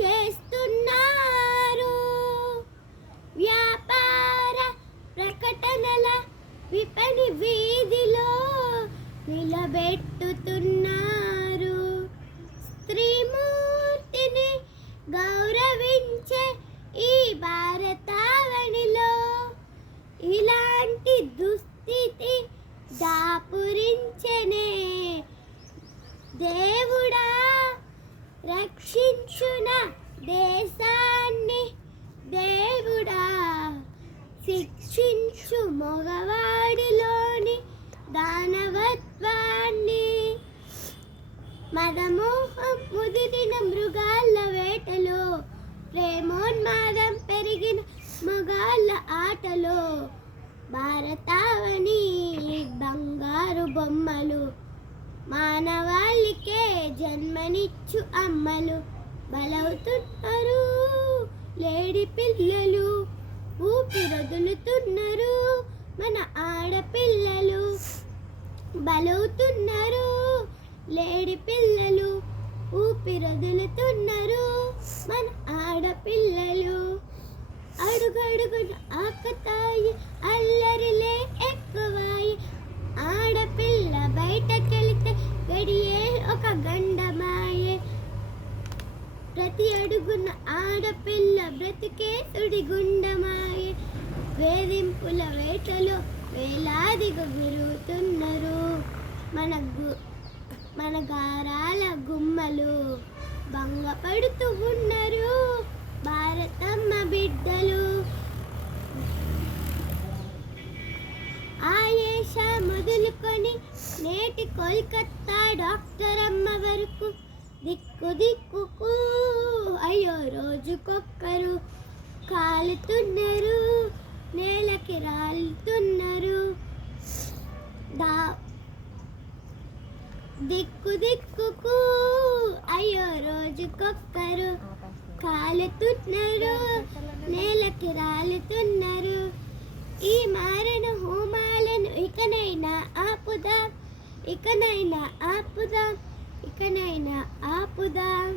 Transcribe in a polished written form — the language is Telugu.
చేస్తున్నారు. వ్యాపార ప్రకటనల విపణి వీధిలో నిలబెట్టుతున్నారు. స్త్రీమూర్తిని గౌరవించే ఈ భారతావనిలో ఇలాంటి దుస్థితి దాపురించనే. దేవుడా రక్షించున దేశాన్ని, దేవుడా శిక్షించు మగవాడిలోని దానవత్వాన్ని. మదమోహం ముదిరిన మృగాల వేటలో, ప్రేమోన్మాదం పెరిగిన మగాళ్ళ ఆటలో, భారతావని బంగారు బొమ్మలు, మానవాళికే జన్మనిచ్చు అమ్మలు. బలవుతున్నారు లేడి పిల్లలు, ఊపిరొదులుతున్నారు మన ఆడపిల్లలు. బలవుతున్నారు లేడి పిల్లలు, ఊపిరొదులుతున్నారు మన ఆడపిల్లలు. అడుగడుగున ఆకతాయి అల్లరిలే ఎక్కువాయి. ఆడపిల్ల బయటకెళితే గడియే ఒక గండమాయే. ప్రతి అడుగున ఆడపిల్ల బ్రతికే సుడిగుండమాయే. వేధింపుల వేటలో వేలాదిగా గురుగుతున్నారు మన గారాల గుమ్మలు. భంగపడుతూ ఉన్నారు భారతమ్మ బిడ్డలు. ఆయేషా మొదలుకొని నేటి కోల్కత్తా డాక్టర్ అమ్మ వరకు దిక్కు దిక్కుకు అయ్యో రోజుకొక్కరు కాలుతున్నారు, నేలకి రాలుతున్నారు. దిక్కు దిక్కుకు అయ్యో రోజుకొక్కరు కాలుతున్నారు, నేలకి రాలుతున్నారు. ఈ మారణ హోమాలను ఇకనైనా ఆపుదాం, ఇకనైనా ఆపుదాం, ఇకనైనా ఆపుదాం.